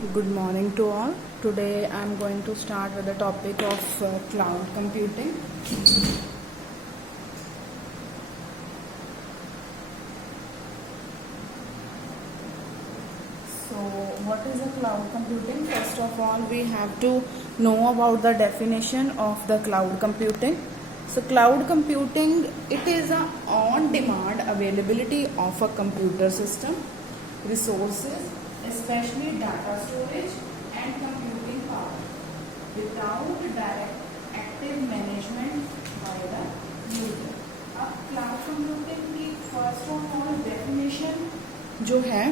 Good morning to all. Today I am going to start with the topic of cloud computing. So what is a cloud computing? First of all, we have to know about the definition of the cloud computing. So cloud computing, it is a on-demand availability of a computer system, resources, especially data storage and computing power, without direct active management by the user. अब cloud computing की first of all definition जो है,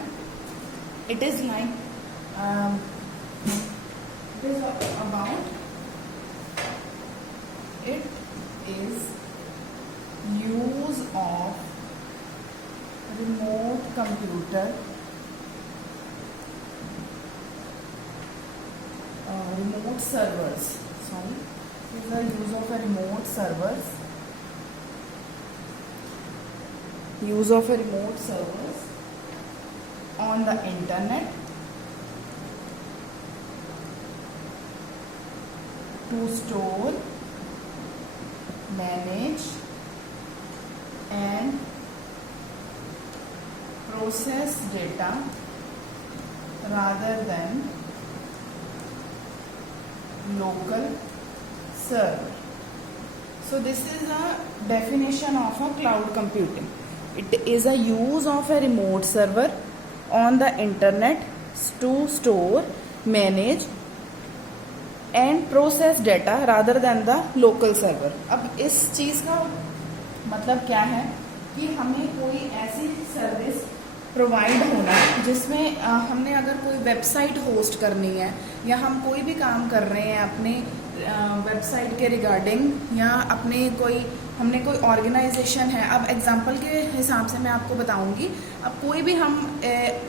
it is like it is about it is use of remote computer remote servers, sorry, is the use of a remote servers, use of a remote servers on the internet to store, manage and process data rather than local server. So this is a definition of a cloud computing. It is a use of a remote server on the internet to store, manage and process data rather than the local server. अब इस चीज का मतलब क्या है कि हमें कोई ऐसी सर्विस प्रोवाइड होना जिसमें हमने अगर कोई वेबसाइट होस्ट करनी है या हम कोई भी काम कर रहे हैं अपने वेबसाइट के रिगार्डिंग या हमने कोई ऑर्गेनाइजेशन है। अब एग्जांपल के हिसाब से मैं आपको बताऊंगी, अब कोई भी हम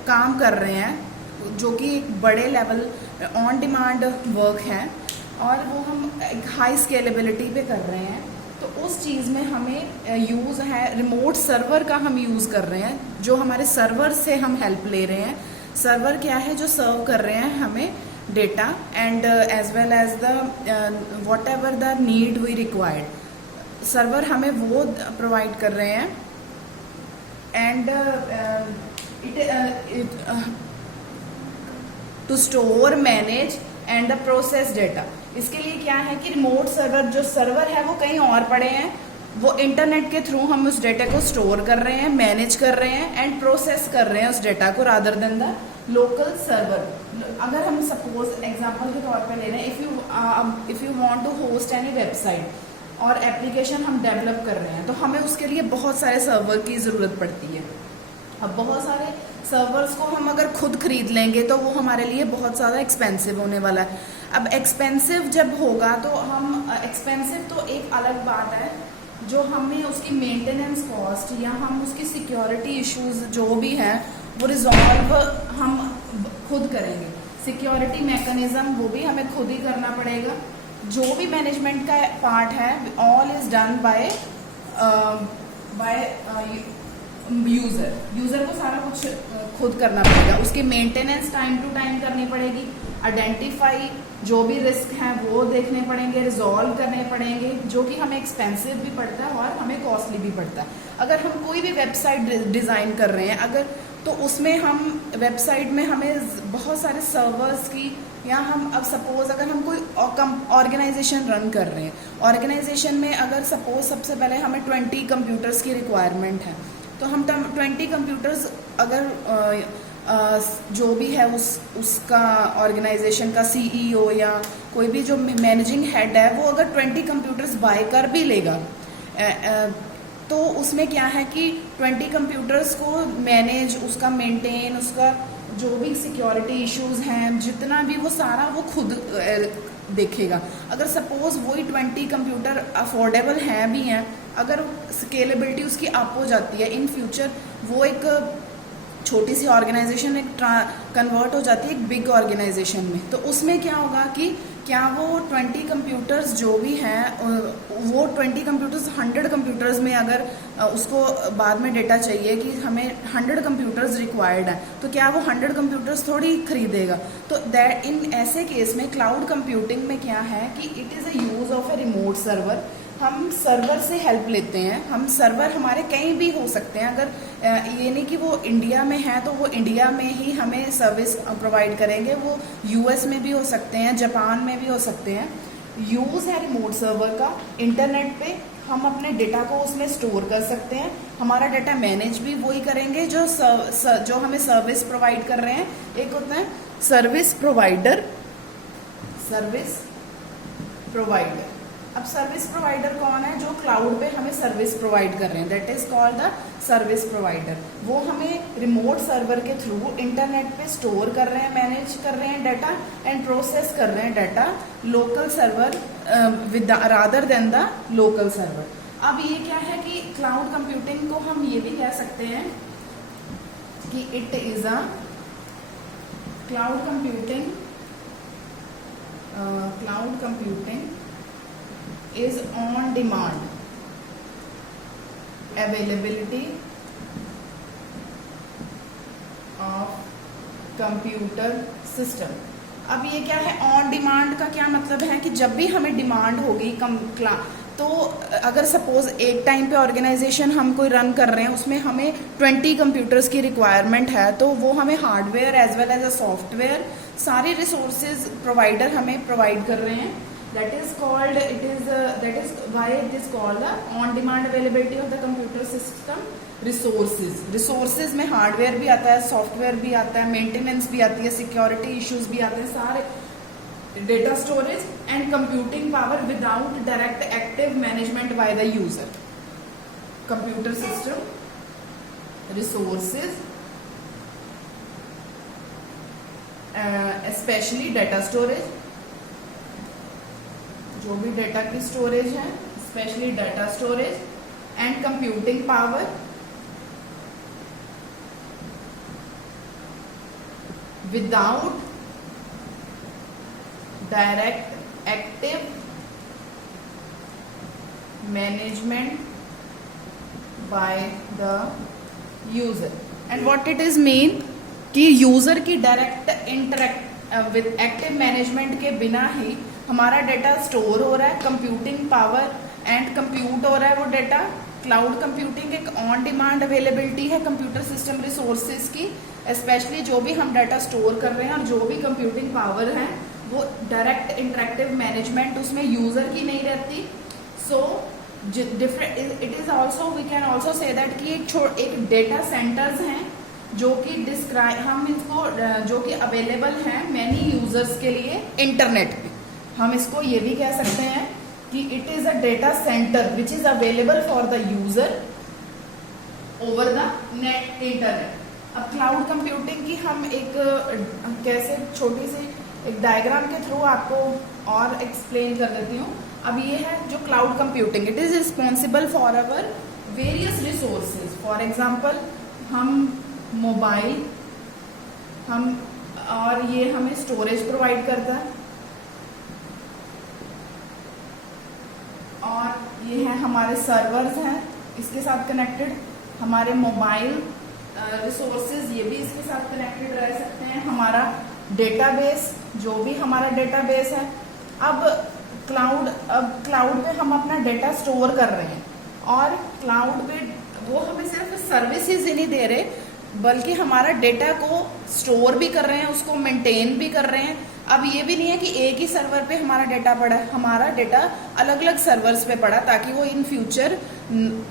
काम कर रहे हैं जो कि एक बड़े लेवल ऑन डिमांड वर्क है और वो हम एक हाई स्केलेबिलिटी पे कर रहे हैं, तो उस चीज़ में हमें यूज़ है रिमोट सर्वर का हम यूज़ कर रहे हैं, जो हमारे सर्वर से हम हेल्प ले रहे हैं। सर्वर क्या है, जो सर्व कर रहे हैं हमें data and as well as the whatever the need we required. Server हमें वो प्रोवाइड कर रहे हैं and to store, manage and the process data. इसके लिए क्या है कि रिमोट सर्वर, जो सर्वर है वो कहीं और पड़े हैं, वो इंटरनेट के थ्रू हम उस डेटा को स्टोर कर रहे हैं, मैनेज कर रहे हैं एंड प्रोसेस कर रहे हैं उस डेटा को rather than the local server. अगर हम सपोज एग्जांपल के तौर पे ले रहे हैं, if you want to host any website और एप्लीकेशन हम डेवलप कर रहे हैं, तो हमें उसके लिए बहुत सारे सर्वर की ज़रूरत पड़ती है। अब बहुत सारे सर्वर्स को हम अगर खुद खरीद लेंगे तो वो हमारे लिए बहुत ज़्यादा एक्सपेंसिव होने वाला है। अब एक्सपेंसिव जब होगा तो एक्सपेंसिव तो एक अलग बात है, जो हमें उसकी मेंटेनेंस कॉस्ट या हम उसकी सिक्योरिटी इश्यूज जो भी हैं वो रिजॉल्व हम खुद करेंगे। सिक्योरिटी मैकेनिज्म वो भी हमें खुद ही करना पड़ेगा। जो भी मैनेजमेंट का पार्ट है, all is done by user को सारा कुछ खुद करना पड़ेगा। उसकी मेंटेनेंस टाइम टू टाइम करनी पड़ेगी, आइडेंटिफाई जो भी रिस्क हैं वो देखने पड़ेंगे, रिजॉल्व करने पड़ेंगे, जो कि हमें एक्सपेंसिव भी पड़ता है और हमें कॉस्टली भी पड़ता है। अगर हम कोई भी वेबसाइट डिज़ाइन कर रहे हैं तो उसमें हम वेबसाइट में हमें बहुत सारे सर्वर्स की, या हम अब सपोज अगर हम कोई ऑर्गेनाइजेशन रन कर रहे हैं, ऑर्गेनाइजेशन में अगर सपोज सबसे पहले हमें 20 कंप्यूटर्स की रिक्वायरमेंट है, तो हम 20 कंप्यूटर्स अगर जो भी है उसका ऑर्गेनाइजेशन का सीईओ या कोई भी जो मैनेजिंग हेड है, वो अगर 20 कंप्यूटर्स बाय कर भी लेगा, तो उसमें क्या है कि 20 कंप्यूटर्स को मैनेज, उसका मेंटेन, उसका जो भी सिक्योरिटी इश्यूज हैं, जितना भी वो सारा वो खुद देखेगा। अगर सपोज वही 20 कंप्यूटर अफोर्डेबल हैं भी हैं, अगर स्केलेबिलिटी उसकी अप हो जाती है इन फ्यूचर, वो एक छोटी सी ऑर्गेनाइजेशन एक कन्वर्ट हो जाती है एक बिग ऑर्गेनाइजेशन में। तो उसमें क्या होगा कि क्या वो 20 कंप्यूटर्स जो भी हैं वो 20 कंप्यूटर्स 100 कंप्यूटर्स में अगर उसको बाद में डेटा चाहिए कि हमें 100 कंप्यूटर्स रिक्वायर्ड है, तो क्या वो 100 कंप्यूटर्स थोड़ी खरीदेगा। तो दैट इन ऐसे केस में क्लाउड कंप्यूटिंग में क्या है कि it is a use of a remote server. हम सर्वर से हेल्प लेते हैं, हम सर्वर हमारे कहीं भी हो सकते हैं। अगर ये नहीं कि वो इंडिया में है तो वो इंडिया में ही हमें सर्विस प्रोवाइड करेंगे, वो यूएस में भी हो सकते हैं, जापान में भी हो सकते हैं। यूज़ है रिमोट सर्वर का, इंटरनेट पे हम अपने डेटा को उसमें स्टोर कर सकते हैं। हमारा डेटा मैनेज भी वही करेंगे जो हमें सर्विस प्रोवाइड कर रहे हैं। एक होता है सर्विस प्रोवाइडर, सर्विस प्रोवाइडर। अब सर्विस प्रोवाइडर कौन है? जो क्लाउड पे हमें सर्विस प्रोवाइड कर रहे हैं, that is called the service provider. वो हमें रिमोट सर्वर के थ्रू इंटरनेट पे स्टोर कर रहे हैं, मैनेज कर रहे हैं डाटा एंड प्रोसेस कर रहे हैं data local server rather than the local server. अब ये क्या है कि क्लाउड कंप्यूटिंग को हम ये भी कह सकते हैं कि it is a cloud computing, cloud computing is on demand availability of computer system। अब ये क्या है ऑन डिमांड का? क्या मतलब है कि जब भी हमें डिमांड होगी तो अगर सपोज एक टाइम पे ऑर्गेनाइजेशन हम कोई रन कर रहे हैं, उसमें हमें 20 कंप्यूटर्स की रिक्वायरमेंट है, तो वो हमें hardware as well as a software सारे रिसोर्सेज प्रोवाइडर हमें प्रोवाइड कर रहे हैं। That is called, that is why it is called the on-demand availability of the computer system resources। Resources में हार्डवेयर भी आता है, सॉफ्टवेयर भी आता है, मेंटेनेंस भी आती है, सिक्योरिटी इश्यूज भी आते हैं, सारे data storage and computing power without direct active management by the user. Computer system resources specially data storage, जो भी डेटा की स्टोरेज है, specially data storage and computing power without direct active management by the user. And what it is mean कि user की direct interact with active management के बिना ही हमारा data store हो रहा है, कंप्यूटिंग पावर एंड कंप्यूट हो रहा है वो डाटा। क्लाउड कंप्यूटिंग एक ऑन डिमांड अवेलेबिलिटी है कंप्यूटर सिस्टम रिसोर्सेज की, स्पेशली जो भी हम डाटा स्टोर कर रहे हैं और जो भी कंप्यूटिंग पावर है वो डायरेक्ट इंटरेक्टिव मैनेजमेंट उसमें यूजर की नहीं रहती। So different it is also, we can also say that कि एक डेटा सेंटर्स हैं जो कि डिस्क्राइब हम इसको जो कि अवेलेबल हैं मैनी यूजर्स के लिए इंटरनेट पे। हम इसको ये भी कह सकते हैं कि it is a data centre which is available for the user over the net internet. अब क्लाउड कंप्यूटिंग की हम एक कैसे छोटी सी एक डायग्राम के थ्रू आपको और एक्सप्लेन कर देती हूँ। अब ये है जो cloud computing, it is responsible for our various resources. For example हम मोबाइल हम और ये हमें स्टोरेज प्रोवाइड करता है, और ये है हमारे सर्वर्स हैं इसके साथ कनेक्टेड, हमारे मोबाइल रिसोर्सेज ये भी इसके साथ कनेक्टेड रह सकते हैं, हमारा डेटाबेस जो भी हमारा डेटाबेस है। अब क्लाउड पे हम अपना डेटा स्टोर कर रहे हैं और क्लाउड पे वो हमें सिर्फ सर्विसेज ही नहीं दे रहे बल्कि हमारा डेटा को स्टोर भी कर रहे हैं, उसको मेंटेन भी कर रहे हैं। अब ये भी नहीं है कि एक ही सर्वर पे हमारा डेटा पड़ा है, हमारा डेटा अलग अलग सर्वर्स पे पड़ा ताकि वो इन फ्यूचर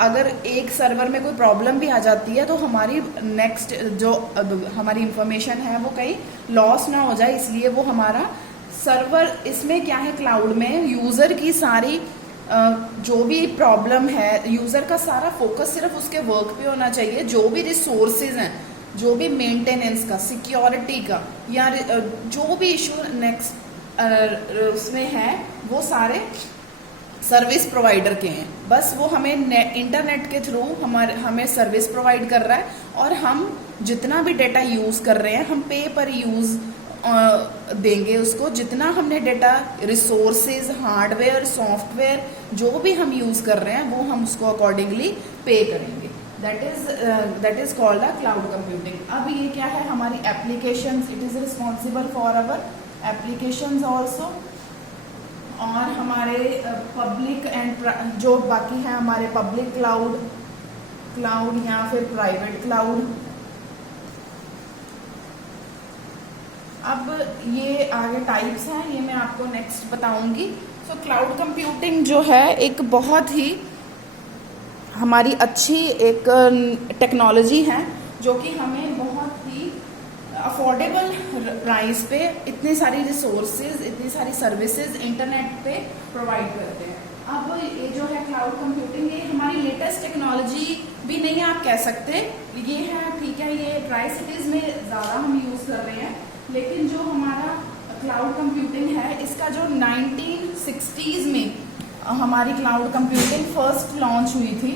अगर एक सर्वर में कोई प्रॉब्लम भी आ जाती है तो हमारी नेक्स्ट जो हमारी इंफॉर्मेशन है वो कहीं लॉस ना हो जाए, इसलिए वो हमारा सर्वर इसमें क्या है क्लाउड में यूज़र की सारी जो भी प्रॉब्लम है, यूज़र का सारा फोकस सिर्फ उसके वर्क पे होना चाहिए। जो भी रिसोर्सेज हैं, जो भी मेंटेनेंस का, सिक्योरिटी का या जो भी इशू नेक्स्ट उसमें है वो सारे सर्विस प्रोवाइडर के हैं। बस वो हमें इंटरनेट के थ्रू हमें सर्विस प्रोवाइड कर रहा है और हम जितना भी डेटा यूज़ कर रहे हैं हम पे पर यूज़ देंगे उसको, जितना हमने डेटा रिसोर्सेज हार्डवेयर सॉफ्टवेयर जो भी हम यूज़ कर रहे हैं वो हम उसको अकॉर्डिंगली पे करेंगे। That is called a cloud computing. अब ये क्या है, हमारी applications, it is responsible for our applications also, और हमारे पब्लिक एंड जो बाकी है हमारे पब्लिक क्लाउड या फिर प्राइवेट क्लाउड। अब ये आगे टाइप्स हैं, ये मैं आपको नेक्स्ट बताऊंगी। सो क्लाउड कंप्यूटिंग जो है एक बहुत ही हमारी अच्छी एक टेक्नोलॉजी है जो कि हमें बहुत ही अफोर्डेबल प्राइस पे इतनी सारी रिसोर्सेज, इतनी सारी सर्विसेज इंटरनेट पे प्रोवाइड करते हैं। अब ये जो है क्लाउड कंप्यूटिंग, ये हमारी लेटेस्ट टेक्नोलॉजी भी नहीं आप कह सकते, ये है ठीक है, ये ट्राई सिटीज में ज़्यादा हम यूज़ कर रहे हैं, लेकिन जो हमारा क्लाउड कंप्यूटिंग है इसका जो 1960s में हमारी क्लाउड कंप्यूटिंग फर्स्ट लॉन्च हुई थी,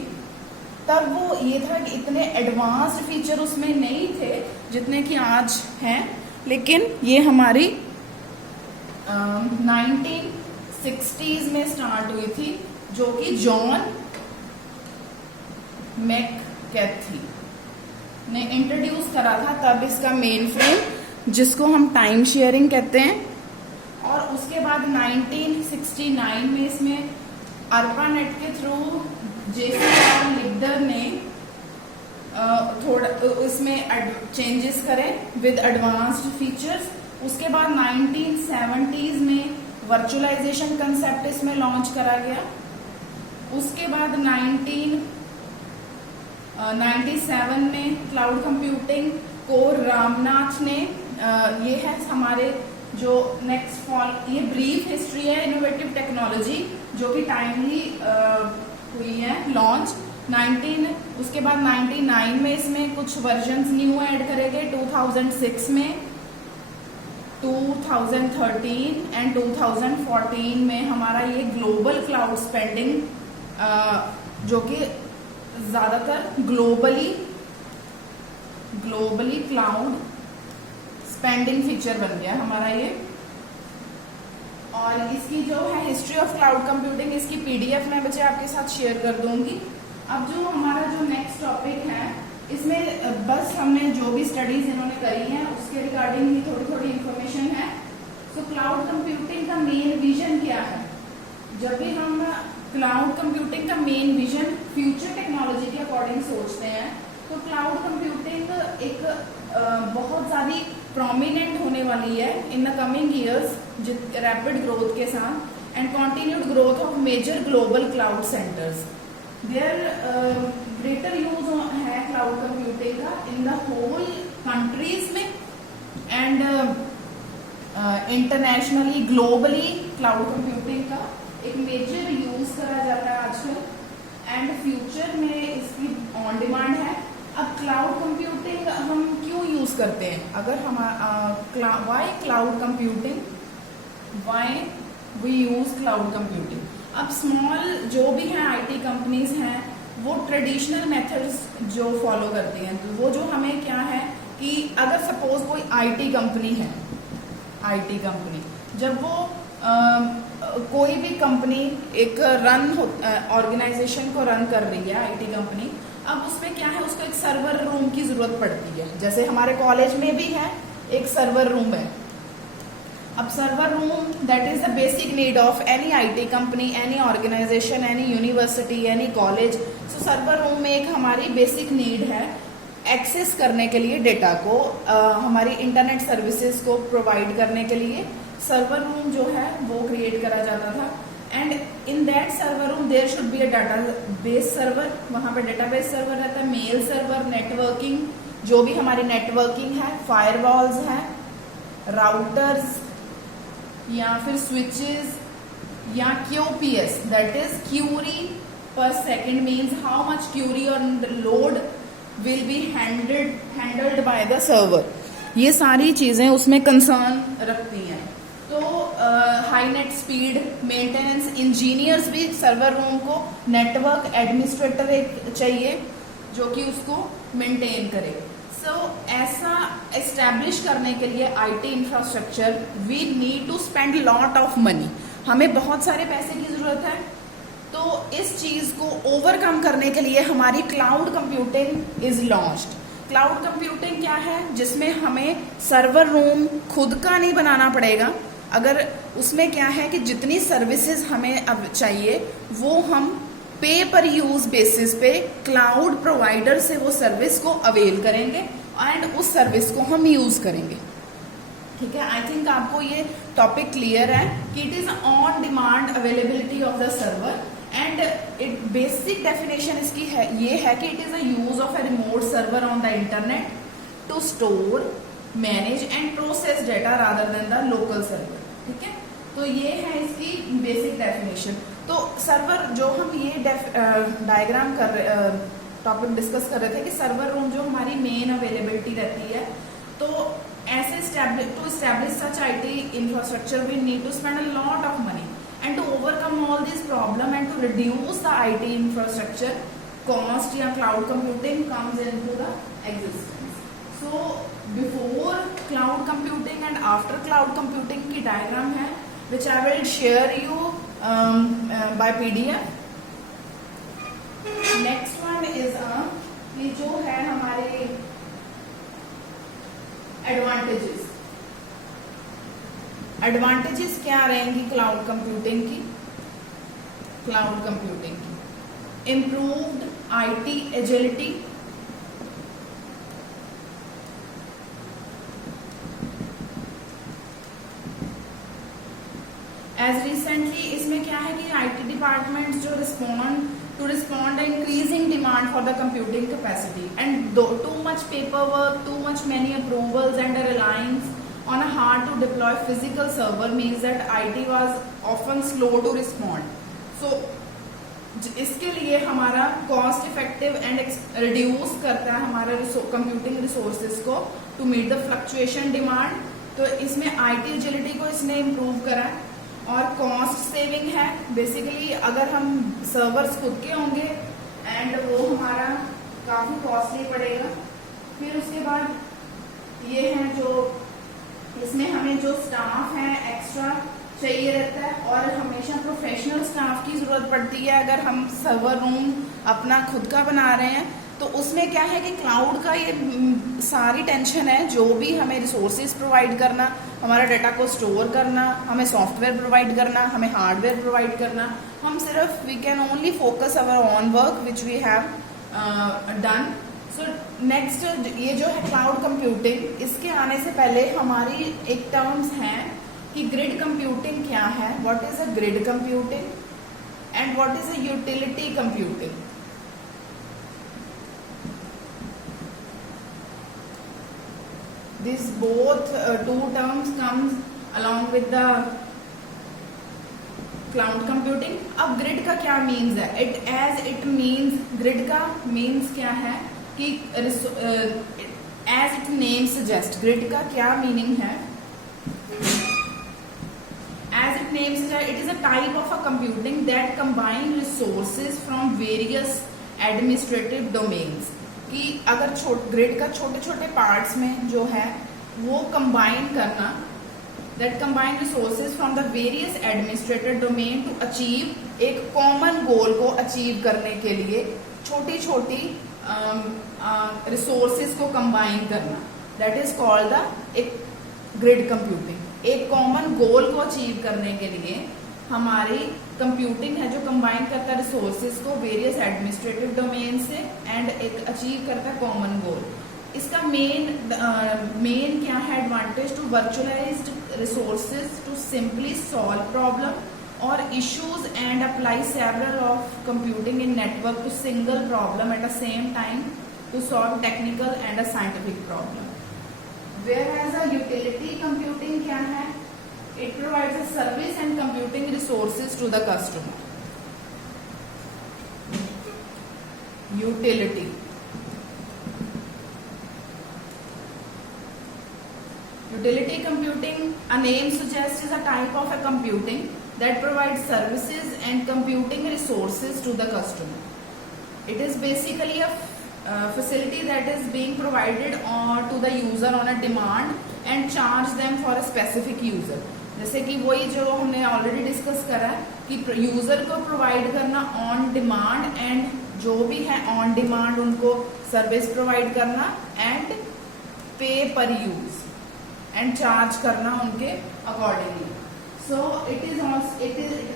तब वो ये था कि इतने एडवांस्ड फीचर उसमें नहीं थे जितने कि आज हैं, लेकिन ये हमारी 1960s में स्टार्ट हुई थी, जो कि जॉन मैककैथी ने इंट्रोड्यूस करा था। तब इसका मेन फ्रेम जिसको हम टाइम शेयरिंग कहते हैं, और उसके बाद 1969 में इसमें ARPANET के थ्रू JCR लिगडर ने थोड़ा इसमें चेंजेस करे विद एडवांस्ड फीचर्स। उसके बाद 1970s में वर्चुअलाइजेशन कंसेप्ट इसमें लॉन्च करा गया। उसके बाद 1997 में क्लाउड कंप्यूटिंग को रामनाथ ने ये है हमारे जो नेक्स्ट फॉल, ये ब्रीफ हिस्ट्री है इनोवेटिव टेक्नोलॉजी जो कि टाइमली हुई है लॉन्च 19। उसके बाद 99 में इसमें कुछ वर्जन्स न्यू ऐड करे गए, 2006 में, 2013 एंड 2014 में हमारा ये ग्लोबल क्लाउड स्पेंडिंग जो कि ज़्यादातर ग्लोबली क्लाउड स्पेंडिंग फीचर बन गया हमारा ये। और इसकी जो है हिस्ट्री ऑफ क्लाउड कंप्यूटिंग, इसकी PDF मैं बच्चे आपके साथ शेयर कर दूंगी। अब जो हमारा जो नेक्स्ट टॉपिक है, इसमें बस हमने जो भी स्टडीज इन्होंने करी हैं उसके रिगार्डिंग ही थोड़ी इंफॉर्मेशन है। तो क्लाउड कंप्यूटिंग का मेन विजन क्या है? जब भी हम क्लाउड कंप्यूटिंग का मेन विजन फ्यूचर टेक्नोलॉजी के अकॉर्डिंग सोचते हैं, तो क्लाउड कंप्यूटिंग एक बहुत ज़्यादा प्रोमिनेंट होने वाली है in the coming years rapid growth के साथ and continued growth of major global cloud centres. There greater use है क्लाउड कंप्यूटिंग का इन द होल कंट्रीज में and internationally globally cloud computing का एक मेजर यूज करा जाता है आजकल एंड फ्यूचर में इसकी ऑन डिमांड है। अब क्लाउड कंप्यूटिंग हम क्यों यूज करते हैं? अगर हम why cloud computing, why we use cloud computing. अब स्मॉल जो भी हैं IT कंपनीज हैं वो ट्रेडिशनल मेथड्स जो फॉलो करती हैं, तो वो जो हमें क्या है कि अगर सपोज कोई IT कंपनी है, IT कंपनी जब वो कोई भी कंपनी एक ऑर्गेनाइजेशन को रन कर रही है IT कंपनी, अब उसमें क्या है, उसको एक सर्वर रूम की जरूरत पड़ती है। जैसे हमारे कॉलेज में भी है एक सर्वर रूम है। अब server room that is the basic need of any IT company, any organisation, any university, any college. So server room में एक हमारी बेसिक नीड है एक्सेस करने के लिए डेटा को, हमारी इंटरनेट सर्विसेज को प्रोवाइड करने के लिए सर्वर रूम जो है वो क्रिएट करा जाता था। And in that server room there should be a database server, वहाँ पे डेटाबेस सर्वर रहता है, मेल सर्वर, नेटवर्किंग, जो भी हमारी नेटवर्किंग है, फायरवॉल्स हैं, राउटर्स या फिर स्विचेस या QPS that is query per second means how much query on the load will be handled by the server. ये सारी चीजें उसमें कंसर्न रखती हैं। तो high net speed maintenance engineers भी सर्वर रूम को, नेटवर्क एडमिनिस्ट्रेटर एक चाहिए जो कि उसको मेंटेन करे। सो ऐसा एस्टेब्लिश करने के लिए IT infrastructure we need to spend lot of money, हमें बहुत सारे पैसे की जरूरत है। तो इस चीज को ओवरकम करने के लिए हमारी cloud computing is launched. Cloud computing क्या है, जिसमें हमें सर्वर रूम खुद का नहीं बनाना पड़ेगा। अगर उसमें क्या है कि जितनी सर्विसेज हमें अब चाहिए वो हम पे पर यूज बेसिस पे क्लाउड प्रोवाइडर से वो सर्विस को अवेल करेंगे एंड उस सर्विस को हम यूज करेंगे। ठीक है, आई थिंक आपको ये टॉपिक क्लियर है कि it is on demand availability of the server and it basic definition इसकी है ये है कि it is a use of a remote server on the internet to store manage and process data rather than the local server. ठीक है, तो ये है इसकी बेसिक डेफिनेशन। तो सर्वर जो हम ये डायग्राम कर रहे टॉपिक डिस्कस कर रहे थे कि सर्वर रूम जो हमारी मेन अवेलेबिलिटी रहती है, तो ऐसे to establish such IT infrastructure we need to spend a lot of money and to overcome all this problem and to reduce the IT infrastructure cost या cloud computing comes into the existence. So before cloud computing and after cloud computing की diagram है which I will share you by PDF. Next one is ये जो है हमारे advantages. Advantages क्या रहेंगी cloud computing की? क्लाउड कंप्यूटिंग की improved IT agility, as recently इसमें क्या है कि आईटी डिपार्टमेंट्स जो respond increasing demand for the computing capacity and too much paper work, too much many approvals and reliance on a hard to deploy physical server means that IT was often slow to respond. So इसके लिए हमारा cost effective and reduce करता है हमारा computing resources को to meet the fluctuation demand. तो इसमें IT agility को इसने इम्प्रूव करा है और कॉस्ट सेविंग है। बेसिकली अगर हम सर्वर्स खुद के होंगे एंड वो हमारा काफी कॉस्टली पड़ेगा। फिर उसके बाद ये है जो इसमें हमें जो स्टाफ है एक्स्ट्रा चाहिए रहता है और हमेशा प्रोफेशनल स्टाफ की जरूरत पड़ती है। अगर हम सर्वर रूम अपना खुद का बना रहे हैं तो उसमें क्या है कि क्लाउड का ये सारी टेंशन है, जो भी हमें रिसोर्सेज प्रोवाइड करना, हमारा डाटा को स्टोर करना, हमें सॉफ्टवेयर प्रोवाइड करना, हमें हार्डवेयर प्रोवाइड करना, हम सिर्फ we can only focus our on work which we have done. So next ये जो है क्लाउड कंप्यूटिंग, इसके आने से पहले हमारी एक टर्म्स हैं कि ग्रिड कंप्यूटिंग क्या है, what is a grid computing and what is a utility computing. These both two terms comes along with the cloud computing. अब grid का क्या means है? It means grid का means क्या है कि as its name suggests, grid का क्या meaning है? As its name suggests, it is a type of a computing that combine resources from various administrative domains. कि अगर ग्रिड का छोटे छोटे पार्ट्स में जो है वो कंबाइन करना, that combine resources from the various administrative domain to achieve एक कॉमन गोल को अचीव करने के लिए छोटी छोटी रिसोर्सेज को कंबाइन करना, दैट इज कॉल्ड द एक ग्रिड कंप्यूटिंग। एक कॉमन गोल को अचीव करने के लिए हमारी कंप्यूटिंग है जो कंबाइन करता है रिसोर्सेज को वेरियस एडमिनिस्ट्रेटिव डोमेन से एंड एक अचीव करता है कॉमन गोल। इसका मेन क्या है advantage? To virtualized resources to simply solve problem और issues and apply several of computing in network to single problem at the same time to solve technical and a scientific problem. Where as a utility computing क्या है? It provides a service and computing resources to the customer. Utility. Utility computing, a name suggests, is a type of a computing that provides services and computing resources to the customer. It is basically a facility that is being provided to the user on a demand and charge them for a specific user. जैसे कि वही जो हमने already discuss करा है कि user को provide करना ऑन डिमांड एंड जो भी है ऑन डिमांड उनको सर्विस प्रोवाइड करना एंड पे पर यूज एंड चार्ज करना उनके accordingly. So it is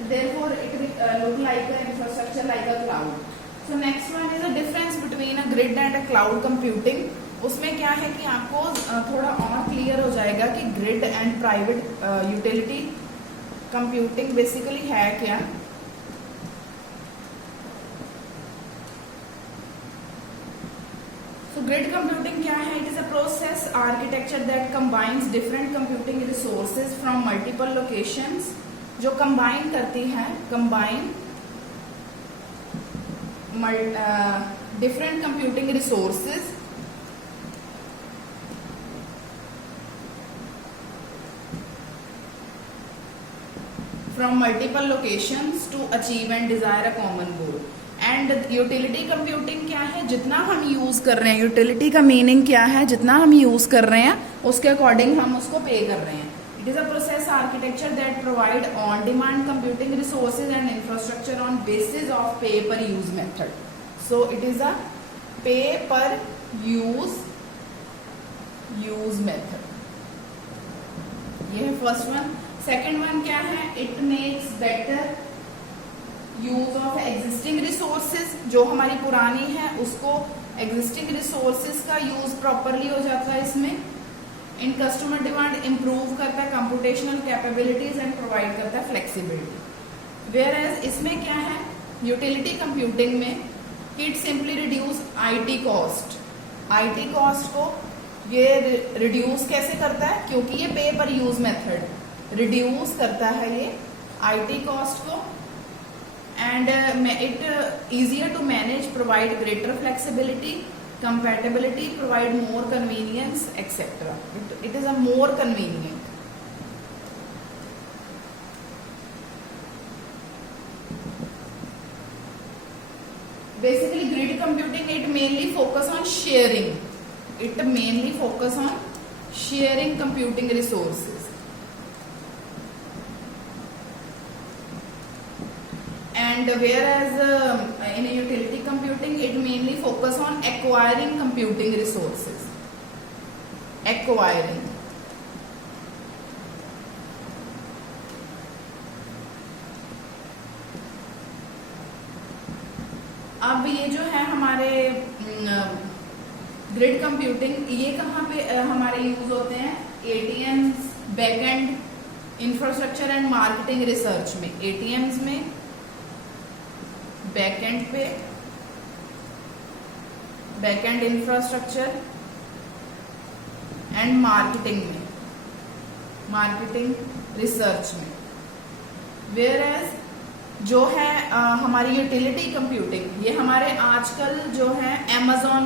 therefore it will look like an infrastructure like a cloud. So next one is a difference between a grid and a cloud computing. उसमें क्या है कि आपको थोड़ा और क्लियर हो जाएगा कि grid and private utility computing basically है क्या. So grid computing क्या है? It is a process architecture that combines different computing resources from multiple locations. जो combine करती है different computing resources from multiple locations to achieve and desire a common goal. And utility computing क्या है? जितना हम use कर रहे हैं, यूटिलिटी का मीनिंग क्या है? जितना हम यूज कर रहे हैं उसके अकॉर्डिंग हम उसको पे कर रहे हैं. It is a process architecture that provide on demand computing resources and infrastructure on basis of पे पर use method. So it is अ पे पर यूज मेथड. ये है फर्स्ट वन. सेकेंड वन क्या है? It makes better use of existing resources. जो हमारी पुरानी है उसको एग्जिस्टिंग रिसोर्सेज का यूज प्रॉपरली हो जाता है इसमें. इन कस्टमर डिमांड इंप्रूव करता है कंप्यूटेशनल कैपेबिलिटीज एंड प्रोवाइड करता है फ्लेक्सिबिलिटी. वेयर एज इसमें क्या है यूटिलिटी कंप्यूटिंग में कि it simply reduce IT cost. IT cost को ये रिड्यूस कैसे करता है? क्योंकि ये पे पर यूज मेथड रिड्यूस करता है ये आईटी कॉस्ट को. And it easier to manage, provide greater flexibility, compatibility, provide more convenience, etc. It is a more convenient. Basically, grid computing it mainly focus on sharing. It mainly focus on sharing computing resources. And whereas in utility computing it mainly focus on acquiring computing resources. Acquiring. अब ये जो है हमारे grid computing ये कहाँ पे हमारे use होते हैं? ATMs, backend infrastructure and marketing research में. एटीएम्स में, बैकएंड पे, बैकएंड इंफ्रास्ट्रक्चर एंड मार्केटिंग में, मार्केटिंग रिसर्च में. वेयर एज जो है हमारी यूटिलिटी कंप्यूटिंग ये हमारे आजकल जो है Amazon